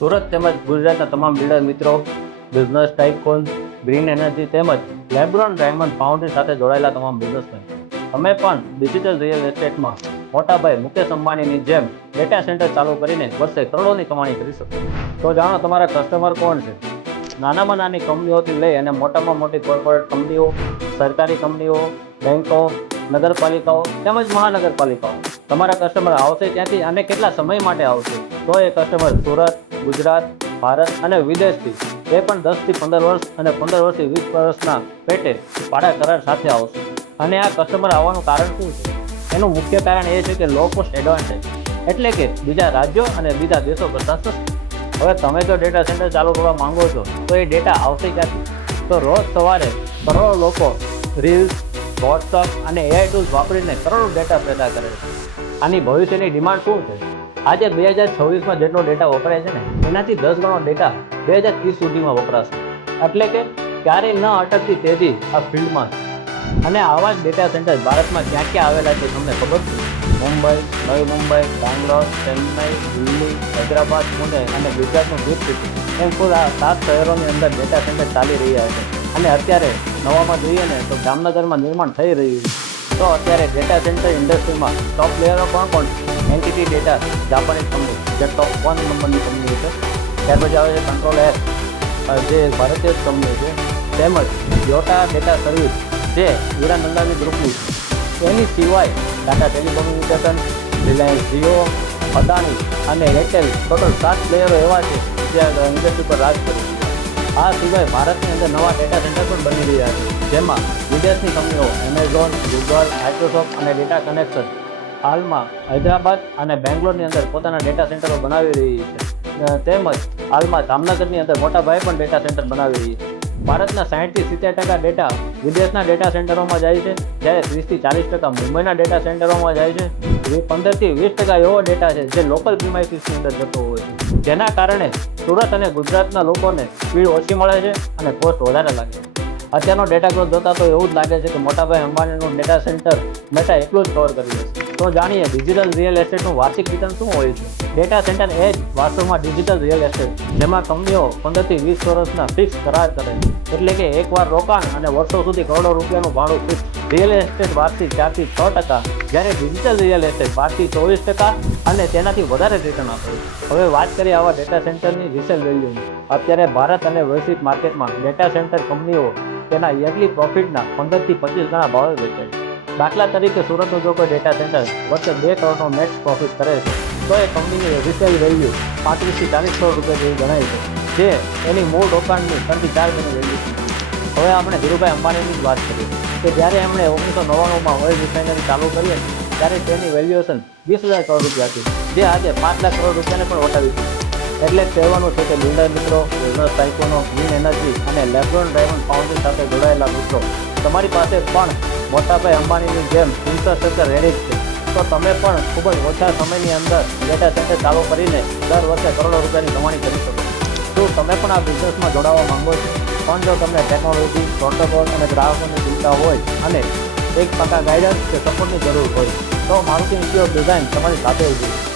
સુરત તેમજ ગુજરાતના તમામ બિલ્ડર મિત્રો, બિઝનેસ ટાઇકોન, ગ્રીન એનર્જી તેમજ લેબ્રોન ડાયમંડ ફાઉન્ડેશન સાથે જોડાયેલા તમામ બિઝનેસમેન, તમે પણ ડિજિટલ રિયલ એસ્ટેટમાં મોટાભાઈ મુકેશ અંબાણીની જેમ ડેટા સેન્ટર ચાલુ કરીને વર્ષે કરોડોની કમાણી કરી શકો. તો જાણો તમારા કસ્ટમર કોણ છે. નાનામાં નાની કંપનીઓથી લઈ અને મોટામાં મોટી કોર્પોરેટ કંપનીઓ, સરકારી કંપનીઓ, બેંકો, નગરપાલિકાઓ તેમજ મહાનગરપાલિકાઓ. તમારા કસ્ટમર આવશે ત્યાંથી અને કેટલા સમય માટે આવશે, તો એ કસ્ટમર સુરત, ગુજરાત, ભારત અને વિદેશથી એ પણ 10 થી 15 વર્ષ અને 15 વર્ષથી 20 વર્ષના પેટે ભાડા કરાર સાથે આવશે. અને આ કસ્ટમર આવવાનું કારણ શું છે? એનું મુખ્ય કારણ એ છે કે લો કોસ્ટ એડવાન્ટેજ, એટલે કે બીજા રાજ્યો અને બીજા દેશો કરતાં સસ્તું. હવે તમે જો ડેટા સેન્ટર ચાલુ કરવા માંગો છો તો એ ડેટા આવશે ક્યાંથી? તો રોજ સવારે કરોડો લોકો રીલ્સ, વોટ્સઅપ અને એઆઈ ટૂલ્સ વાપરીને કરોડો ડેટા પેદા કરે છે. આની ભવિષ્યની ડિમાન્ડ શું છે? આજે 2026માં જેટલો ડેટા વપરાય છે ને, એનાથી 10 ગણો ડેટા 2030 સુધીમાં વપરાશે. એટલે કે ક્યારેય ન અટકતી તેજી આ ફિલ્ડમાં છે. અને આવા જ ડેટા સેન્ટર ભારતમાં ક્યાં ક્યાં આવેલા છે તમને ખબર છે? મુંબઈ, નવી મુંબઈ, બેંગ્લોર, ચેન્નઈ, દિલ્હી, હૈદરાબાદ, પુણે અને ગુજરાતનું ગીર સિટી, એમ કુલ આ 7 શહેરોની અંદર ડેટા સેન્ટર ચાલી રહ્યા છે. અને અત્યારે નવામાં જોઈએ ને તો જામનગરમાં નિર્માણ થઈ રહ્યું છે. તો અત્યારે ડેટા સેન્ટર ઇન્ડસ્ટ્રીમાં ટોપ પ્લેયરો કોણ છે? એન્ટિટી ડેટા, જાપાનીઝ કંપની, જે ટોપ 1 નંબરની કંપની છે. ત્યાર પછી આવે છે કંટ્રોલ એપ, જે ભારતીય કંપની છે. તેમજ યોટા ડેટા સર્વિસ, જે હીરા નંદાની ગ્રુપની છે. એની સિવાય ટાટા ટેલિકોમ્યુનિકેશન, રિલાયન્સ જીઓ, અદાણી અને એરટેલ, ટોટલ 7 પ્લેયરો એવા છે જે ઇન્ડસ્ટ્રી પર રાજ કરે છે. આ સિવાય ભારતની અંદર નવા ડેટા સેન્ટર પણ બની રહ્યા છે, જેમાં વિદેશની કંપનીઓ એમેઝોન, ગૂગલ, માઇક્રોસોફ્ટ અને ડેટા કનેક્શન હાલમાં હૈદરાબાદ અને બેંગ્લોરની અંદર પોતાના ડેટા સેન્ટરો બનાવી રહી છે. તેમજ હાલમાં જામનગરની અંદર મોટાભાઈ પણ ડેટા સેન્ટર બનાવી રહી છે. ભારતના 60 થી 70% ડેટા વિદેશના ડેટા સેન્ટરોમાં જાય છે, જ્યારે 30 થી 40% મુંબઈના ડેટા સેન્ટરોમાં જાય છે. 15 થી 20% એવો ડેટા છે જે લોકલ પ્રિમાઇસીસની અંદર જતો હોય છે, જેના કારણે સુરત અને ગુજરાતના લોકોને સ્પીડ ઓછી મળે છે અને કોસ્ટ વધારે લાગે છે. અત્યારનો ડેટા ગ્રોથ જોતા તો એવું જ લાગે છે કે મોટાભાઈ અંબાણીનું ડેટા સેન્ટર મેટા એકલું જ કવર કરી લેશે. તો જાણીએ ડિજિટલ રિયલ એસ્ટેટનું વાર્ષિક રિટર્ન શું હોય છે. ડેટા સેન્ટર એ જ વાસ્તવમાં ડિજિટલ રિયલ એસ્ટેટ, જેમાં કંપનીઓ 15 થી 20 વર્ષના ફિક્સ કરાર કરે છે. એટલે કે એકવાર રોકાણ અને વર્ષો સુધી કરોડો રૂપિયાનું ભાડું ફિક્સ. રિયલ એસ્ટેટ વાર્ષિક 4 થી 6%, જ્યારે ડિજિટલ રિયલ એસ્ટેટ 12 થી 24% અને તેનાથી વધારે રિટર્ન આપે છે. હવે વાત કરીએ આવા ડેટા સેન્ટરની રિસેલ વેલ્યુની. અત્યારે ભારત અને વૈશ્વિક માર્કેટમાં ડેટા સેન્ટર કંપનીઓ તેના યરલી પ્રોફિટના 15 થી 25 ગણા ભાવે વેચાય છે. દાખલા તરીકે સુરતનું જો કોઈ ડેટા સેન્ટર વર્ષે 2 કરોડનો નેટ પ્રોફિટ કરે છે, તો એ કંપનીની રિસેલ વેલ્યુ 35 થી 40 કરોડ રૂપિયા જેવી ગણાય છે, જે એની મૂળ રોકાણની 3 થી 4 ગણી વેલ્યુ છે. હવે આપણે ધીરુભાઈ અંબાણીની જ વાત કરીએ કે જ્યારે એમણે 1999માં ઓઇલ રિફાઇનરી ચાલુ કરી હતી, ત્યારે તેની વેલ્યુએશન 20,000 કરોડ રૂપિયા હતી, જે આજે 5 લાખ કરોડ રૂપિયાને પણ વટાવી છે. એટલે જ કહેવાનું છે કે બિલ્ડર મિત્રો, બિઝનેસ ટાઇકોનો, ગ્રીન એનર્જી અને લેબ્રોન ડાયમંડ ફાઉન્ડેશન સાથે જોડાયેલા મિત્રો, તમારી પાસે પણ મોટાભાઈ અંબાણીની જેમ ઇન્ફ્રાસ્ટ્રક્ચર રેડી છે. તો તમે પણ ખૂબ જ ઓછા સમયની અંદર ડેટા સેન્ટર ચાલુ કરીને દર વર્ષે કરોડો રૂપિયાની કમાણી કરી શકો. શું તમે પણ આ બિઝનેસમાં જોડાવા માંગો છો? પણ જો તમને ટેકનોલોજી, પ્રોટોકોલ અને ગ્રાહકોની ચિંતા હોય અને એક ટકા ગાઈડન્સ કે સપોર્ટની જરૂર હોય, તો મારુતિ ઇન્સ્ટિટ્યૂટ ઓફ ડિઝાઇન તમારી સાથે ઊભી છે.